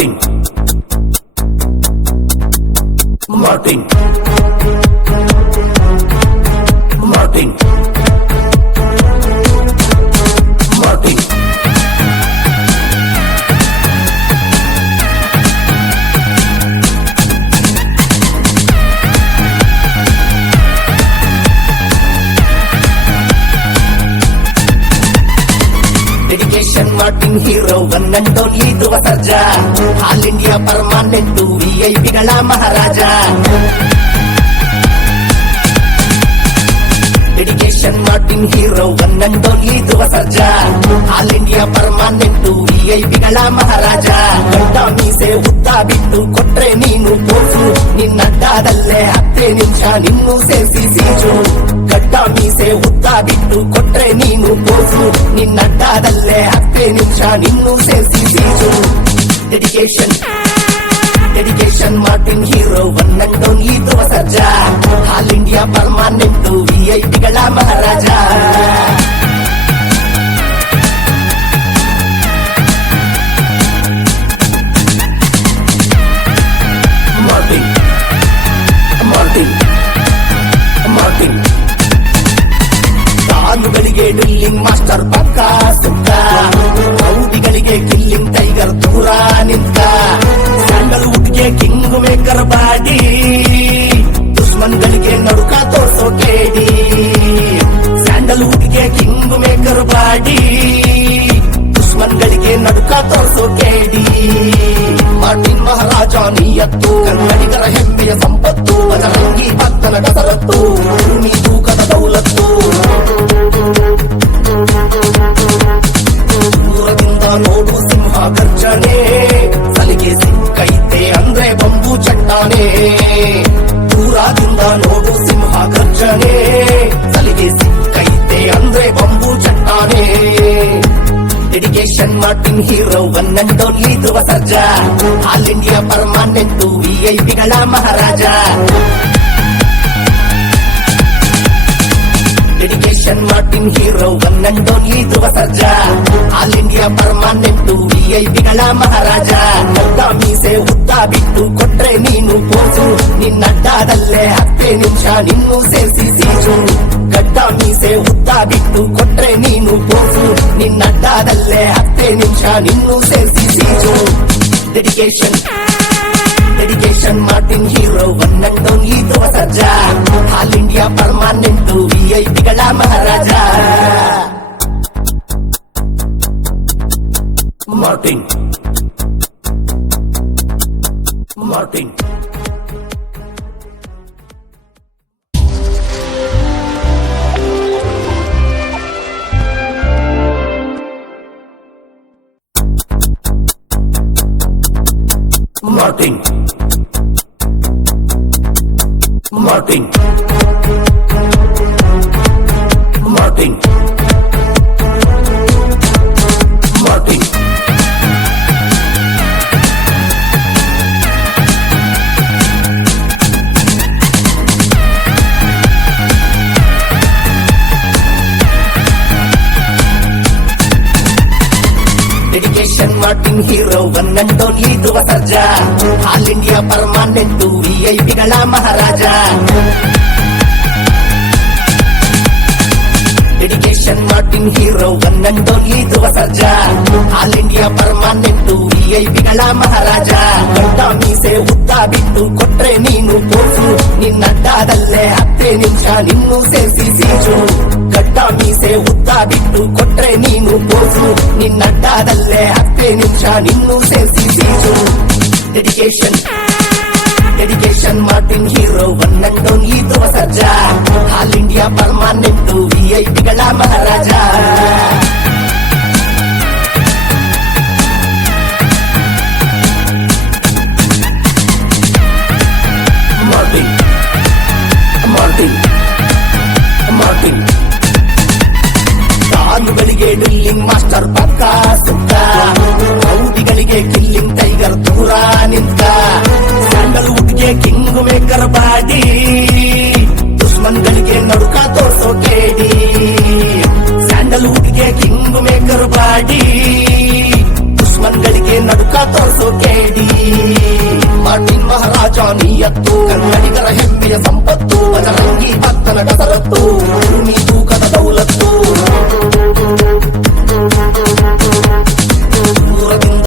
Martin Martin Martin Martin Dedication Martin hero one and only Dhruva Sarja All India permanent VIP ಗಳ ಮಹಾರಾಜ Dedication Martin hero one and only Dhruva Sarja All India permanent VIP ಗಳ ಮಹಾರಾಜ ಗಡ್ಡ ಮೀಸೆ ಉದ್ದ ಬಿಟ್ಟು ಕೊಟ್ರೆ ನೀನು pose ನಿನ್ನಡ್ಡದಲ್ಲೇ 10 ನಿಮಿಷ ನಿನ್ನು ಸೇರಿಸಿ ಸೀಜು ಗಡ್ಡ ಮೀಸೆ ಉದ್ದ ಬಿಟ್ಟು ಕೊಟ್ರೆ ನೀನು ಪೋಸು ನಿನ್ನಡ್ಡದಲ್ಲೇ 10 ನಿಮಿಷ ನಿನ್ನು ಸೇರಿಸಿ ಸೀಜು Dedication Martin hero one and only Dhruva Sarja All India permanent VIP ಗಳ ಮಹಾರಾಜ Martin Martin Martin ಕಾಲುಗಳಿಗೆ ಡ್ರಿಲ್ಲಿಂಗ್ ಮಾಸ್ಟರ್ ಪಕ್ಕ ಸುಕ್ಕ ರೌಡಿಗಳಿಗೆ ಕಿಲ್ಲಿಂಗ್ ಟೈಗರ್ ದೂರ ನಿಂತ ಸ್ಯಾಂಡಲ್ವುಡ್ಗೆ ಕಿಂಗ್ ಮೇಕರ್ ಬಾಡಿ ದುಶ್ಮನ್ಗಳಿಗೆ ನಡುಕ ತೋರ್ಸೋ ಕೇಡಿ ಸ್ಯಾಂಡಲ್ವುಡ್ಗೆ ಕಿಂಗ್ ಮೇಕರ್ ಬಾಡಿ ದುಶ್ಮನ್ಗಳಿಗೆ ನಡುಕ ತೋರ್ಸೋ ಕೇಡಿ ಮಾರ್ಟಿನ್ ಮಹಾರಾಜ ನಿಯತ್ತು ಕನ್ನಡಿಗರ ಹೆಮ್ಮೆಯ ಸಂಪತ್ತು ಬಜರಂಗಿ ಭಕ್ತನ ಕಸರತ್ತು ಭೂಮಿ ತೂಕದ ದೌಲತ್ತು ದೂರದಿಂದ ನೋಡು ಸಿಂಹ ಗರ್ಜನೆ ಸಲಿಗೆ ಸಿಕ್ಕೈತೆ ಅಂದ್ರೆ ಬಂಬು ಚಟ್ಟಾನೆ ದೂರದಿಂದ ನೋಡು ಸಿಂಹ ಗರ್ಜನೆ ಸಲಿಗೆ ಸಿಕ್ಕೈತೆ ಅಂದ್ರೆ bamboo ಚಟ್ಟಾನೆ Dedication Martin hero one and only Dhruva Sarja All India permanent VIP ಗಳ ಮಹಾರಾಜ Dedication Martin hero one and only Dhruva Sarja All India permanent VIP ಗಳ ಮಹಾರಾಜ ಗಡ್ಡ ಮೀಸೆ ಉದ್ದ ಬಿಟ್ಟು ಕೊಟ್ರೆ ನೀನು ಪೋಸು ನಿನ್ನಡ್ಡದಲ್ಲೇ 10 ನಿಮಿಷ ನಿನ್ನು ಸೇರಿಸಿ ಸೀಜು ಗಡ್ಡ ಮೀಸೆ ಉದ್ದ ಬಿಟ್ಟು ಕೊಟ್ರೆ ನೀನು ಪೋಸು ನಿನ್ನಡ್ಡದಲ್ಲೇ 10 ನಿಮಿಷ ನಿನ್ನು ಸೇರಿಸಿ ಸೀಜು Dedication Martin hero one and only Dhruva Sarja All India permanent VIP ಗಳ ಮಹಾರಾಜ Martin Martin Martin Martin Martin Martin Dedication Martin hero one and only Dhruva Sarja All India permanent VIP ಗಳ ಮಹಾರಾಜ Dedication Martin hero one and only Dhruva Sarja All India permanent VIP ಗಳ ಮಹಾರಾಜ ಗಡ್ಡ ಮೀಸೆ ಉದ್ದ ಬಿಟ್ಟು ಕೊಟ್ರೆ ನೀನು pose ನಿನ್ನಡ್ಡದಲ್ಲೇ 10 ನಿಮಿಷ ನಿನ್ನು ಸೇರಿಸಿ ಸೀಜು ಗಡ್ಡ ಮೀಸೆ ಉದ್ದ ಬಿಟ್ಟು ಕೊಟ್ರೆ ನೀನು ಪೋಸು ನಿನ್ನಡ್ಡದಲ್ಲೇ 10 ನಿಮಿಷ ನಿನ್ನು ಸೇರಿಸಿ ಸೀಜು Dedication Martin hero one and only Dhruva Sarja All India permanent VIP ಗಳ ಮಹಾರಾಜ Martin Martin Martin ಕಾಲುಗಳಿಗೆ ಡ್ರಿಲ್ಲಿಂಗ್ ಮಾಸ್ಟರ್ ಪಕ್ಕ ಸುತ್ತ ರೌಡಿಗಳಿಗೆ ಕಿಲ್ಲಿಂಗ್ ಟೈಗರ್ ದೂರ ನಿಂತ ಸ್ಯಾಂಡಲ್ವುಡ್ಗೆ ಕಿಂಗ್ ಮೇಕರ್ ಬಾಡಿ ದುಶ್ಮನ್ಗಳಿಗೆ ನಡುಕ ತೋರ್ಸೋ ಕೇಡಿ ಸ್ಯಾಂಡಲ್ವುಡ್ಗೆ ಕಿಂಗ್ ಮೇಕರ್ ಬಾಡಿ ದುಶ್ಮನ್ಗಳಿಗೆ ನಡುಕ ತೋರಿಸೋ ಕೇಡಿ ಮಾರ್ಟಿನ್ ಮಹಾರಾಜ ನೀಯತ್ತು ಕನ್ನಡಿಗರ ಹೆಮ್ಮೆಯ ಸಂಪತ್ತು ಬಜರಂಗಿ ಭಕ್ತನ ಕಸರತ್ತು